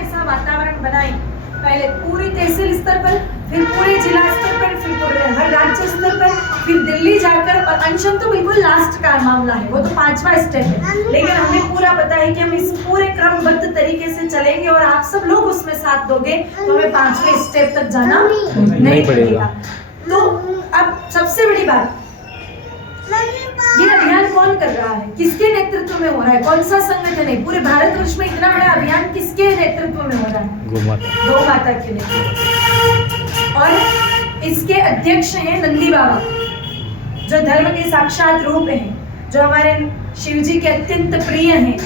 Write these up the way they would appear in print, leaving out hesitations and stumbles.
ऐसा वातावरण बनाए, पहले पूरी तहसील स्तर पर, फिर पूरे जिला स्तर पर, फिर पूरे हर राज्य स्तर पर, फिर दिल्ली जाकर, और अनशन तो बिल्कुल लास्ट का मामला है, वो तो 5वां स्टेप है। लेकिन हमें पूरा पता है कि हम इस पूरे क्रमबद्ध तरीके से चलेंगे और आप सब लोग उसमें साथ दोगे तो हमें 5वें स्टेप तक जाना नहीं पड़ेगा। तो अब सबसे बड़ी बात, ये अभियान कौन कर रहा है, किसके नेतृत्व में हो रहा है, कौन सा संगठन है, पूरे भारतवर्ष में इतना बड़ा अभियान किसके नेतृत्व में हो रहा है? गौ माता के नेतृत्व। और इसके अध्यक्ष हैं नंदी बाबा, जो धर्म के साक्षात रूप हैं, जो हमारे शिव जी के अत्यंत प्रिय हैं।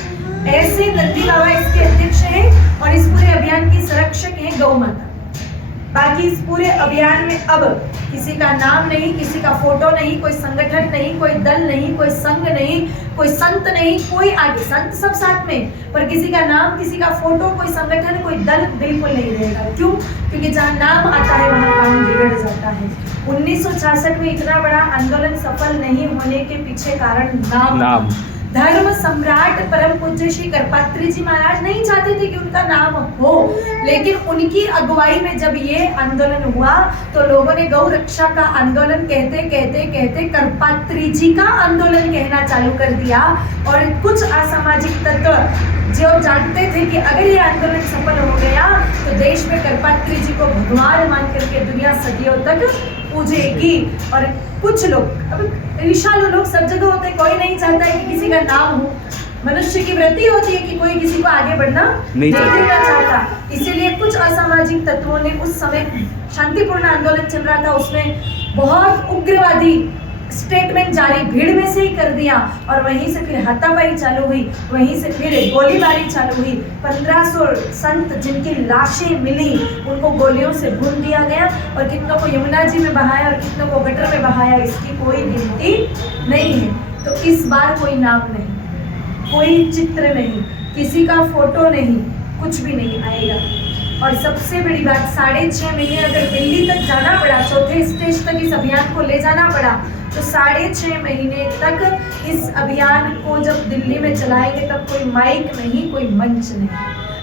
ऐसे नंदी बाबा इसके अध्यक्ष हैं और इस पूरे अभियान की संरक्षक हैं गौ माता। बाकी इस पूरे अभियान में अब किसी का नाम नहीं, किसी का फोटो नहीं, कोई संगठन नहीं, कोई दल नहीं, कोई संघ नहीं, कोई संत नहीं, कोई आगे, संत सब साथ में, पर किसी का नाम, किसी का फोटो, कोई संगठन, कोई दल बिल्कुल नहीं रहेगा। क्यों? क्योंकि जहाँ नाम आता है वहाँ काम बिगड़ जाता है। 1966 में इतना बड़ा आंदोलन सफल नहीं होने के पीछे कारण नाम। धर्म सम्राट परम पूज्य श्री करपात्री जी महाराज नहीं चाहते थे कि उनका नाम हो, लेकिन उनकी अगुवाई में जब ये आंदोलन हुआ तो लोगों ने गौ रक्षा का आंदोलन कहते कहते कहते करपात्री जी का आंदोलन कहना चालू कर दिया। और कुछ असामाजिक तत्व जो जानते थे कि अगर ये आंदोलन सफल हो गया तो देश में करपात्री जी को भगवान मान करके दुनिया सदियों तक पूजेगी। और कुछ लोग, अब ईर्ष्यालु लोग सब जगह होते हैं, कोई नहीं चाहता है कि किसी का नाम हो। मनुष्य की वृत्ति होती है कि कोई किसी को आगे बढ़ना नहीं देना चाहता। इसीलिए कुछ असामाजिक तत्वों ने उस समय शांतिपूर्ण आंदोलन चल रहा था, उसमें बहुत उग्रवादी स्टेटमेंट जारी भीड़ में से ही कर दिया और वहीं से फिर हाथापाई चालू हुई, वहीं से फिर गोलीबारी चालू हुई। 1500 संत जिनकी लाशें मिली उनको गोलियों से भून दिया गया और कितनों को यमुना जी में बहाया और कितनों को गटर में बहाया, इसकी कोई गिनती नहीं है। तो इस बार कोई नाम नहीं, कोई चित्र नहीं, किसी का फोटो नहीं, कुछ भी नहीं आएगा। और सबसे बड़ी बात, 6.5 महीने अगर दिल्ली तक जाना पड़ा, चौथे स्टेज तक इस अभियान को ले जाना पड़ा, तो 6.5 महीने तक इस अभियान को जब दिल्ली में चलाएंगे तब कोई माइक नहीं, कोई मंच नहीं,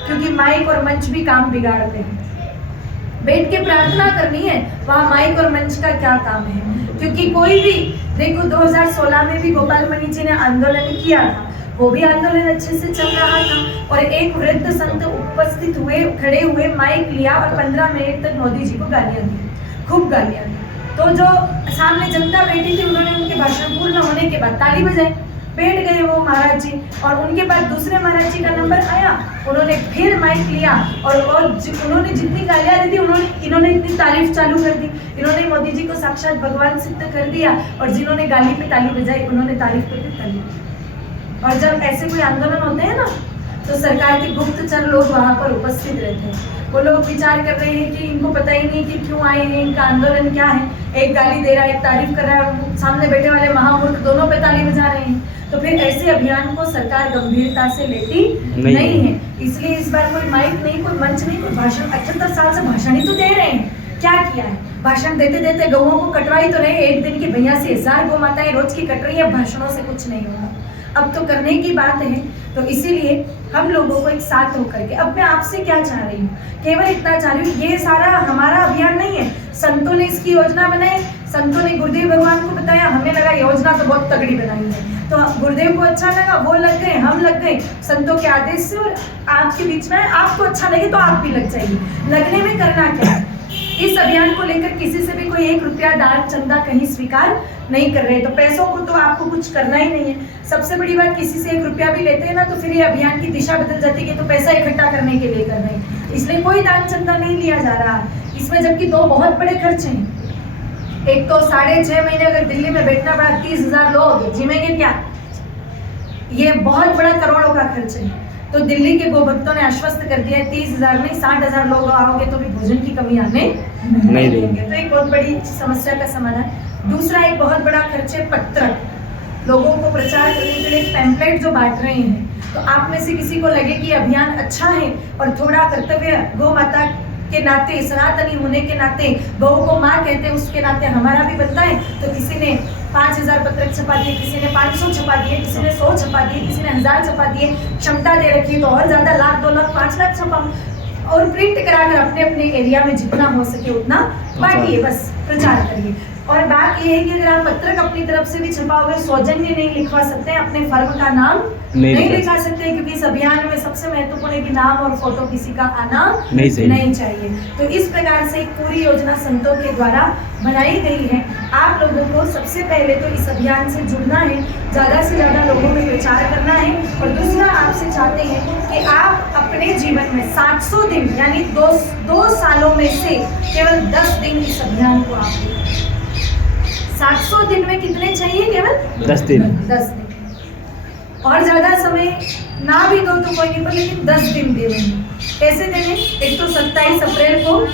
क्योंकि माइक और मंच भी काम बिगाड़ते हैं। बैठ के प्रार्थना करनी है, वहाँ माइक और मंच का क्या काम है? क्योंकि कोई भी देखो, 2016 में भी गोपाल मणि जी ने आंदोलन किया था, वो भी आंदोलन अच्छे से चल रहा था और एक वृद्ध संत उपस्थित हुए, खड़े हुए, माइक लिया और 15 मिनट तक मोदी जी को गालियां दी, खूब गालियां दी। तो जो सामने जनता बैठी थी उन्होंने उनके भाषण पूर्ण होने के बाद ताली बजाई, बैठ गए वो महाराज जी। और उनके बाद दूसरे महाराज जी का नंबर आया, उन्होंने फिर माइक लिया और उन्होंने जितनी गालियां दी थी इन्होंने इतनी तारीफ चालू कर दी। इन्होंने मोदी जी को साक्षात भगवान सिद्ध कर दिया और जिन्होंने गाली पे ताली बजाई उन्होंने तारीफ पे भी ताली बजाई। और जब ऐसे कोई आंदोलन होते हैं ना तो सरकार के गुप्तचर लोग वहाँ पर उपस्थित रहते हैं। वो लोग विचार कर रहे हैं कि इनको पता ही नहीं कि क्यों आए हैं, इनका आंदोलन क्या है। एक गाली दे रहा है, एक तारीफ कर रहा है, सामने बैठे वाले महामूर्ख दोनों पे ताली बजा रहे हैं। तो फिर ऐसे अभियान को सरकार गंभीरता से लेती नहीं है। इसलिए इस बार कोई माइक नहीं, कोई मंच नहीं, कोई भाषण। 78 साल से भाषण ही तो दे रहे हैं, क्या किया है? भाषण देते देते गौओं को कटवाई तो रहे, एक दिन की भैया से 1000 गौ माताएं रोज की कट रही है, भाषणों से कुछ नहीं होगा। अब तो करने की बात है। तो इसीलिए हम लोगों को एक साथ होकर के, अब मैं आपसे क्या चाह रही हूँ, केवल इतना चाह रही हूँ, ये सारा हमारा अभियान नहीं है। संतों ने इसकी योजना बनाई, संतों ने गुरुदेव भगवान को बताया, हमें लगा योजना तो बहुत तगड़ी बनाई है, तो गुरुदेव को अच्छा लगा, वो लग गए, हम लग गए संतों के आदेश से। और आपके बीच में आपको अच्छा लगे तो आप भी लग जाइए। लगने में करना क्या है? इस अभियान को लेकर किसी से भी कोई 1 रुपया दान चंदा कहीं स्वीकार नहीं कर रहे। तो पैसों को तो आपको कुछ करना ही नहीं है। सबसे बड़ी बात, किसी से 1 रुपया भी लेते हैं ना तो फिर ये अभियान की दिशा बदल जाती है कि तो पैसा इकट्ठा करने के लिए कर रहे हैं, इसलिए कोई दान चंदा नहीं लिया जा रहा। इसमें जबकि 2 बहुत बड़े खर्चे हैं। एक तो 6.5 महीने अगर दिल्ली में बैठना पड़ा, 30,000 लोग जिमेंगे क्या? ये बहुत बड़ा करोड़ों का खर्च है। तो दिल्ली के गोभक्तों ने आश्वस्त कर दिया है 30,000 नहीं 60,000 लोग आओगे तो भी भोजन की कमी आने नहीं देंगे। तो एक बहुत बड़ी समस्या का समाधान। दूसरा एक बहुत बड़ा खर्च है पत्रक, लोगों को प्रचार करने के लिए पैम्पलेट जो बांट रहे हैं। तो आप में से किसी को लगे कि अभियान अच्छा है और थोड़ा कर्तव्य गौ माता के नाते, सनातनी होने के नाते, गौ को माँ कहते हैं उसके नाते हमारा भी बनता है, तो किसी ने 5,000 पत्रक छपा दिए, किसी ने 500 छपा दिए, किसी ने 100 छपा दिए, किसी ने 1000 छपा दिए। क्षमता दे रखी है तो और ज्यादा, 1 लाख 2 लाख 5 लाख छपा। और प्रिंट कराकर अपने अपने एरिया में जितना हो सके उतना बांटिए, बस प्रचार करिए। और बात ये है कि अगर आप पत्रक अपनी तरफ से भी छपाओगे, सौजन्य नहीं लिखवा सकते हैं, अपने फर्म का नाम नहीं लिखा सकते, क्योंकि इस अभियान में सबसे महत्वपूर्ण है कि नाम और फोटो किसी का आना नहीं चाहिए। तो इस प्रकार से एक पूरी योजना संतों के द्वारा बनाई गई है। आप लोगों को सबसे पहले तो इस अभियान से जुड़ना है, ज़्यादा से ज़्यादा लोगों में प्रचार करना है। और दूसरा आपसे चाहते हैं कि आप अपने जीवन में 700 दिन यानी 2 सालों में से केवल 10 दिन इस अभियान को आप दें। 700 दिन में कितने चाहिए? केवल 10 दिन। 10 दिन। और ज़्यादा समय ना भी दो तो कोई नहीं, पर लेकिन 10 दिन दे देंगे। कैसे देंगे? एक तो 27 अप्रैल को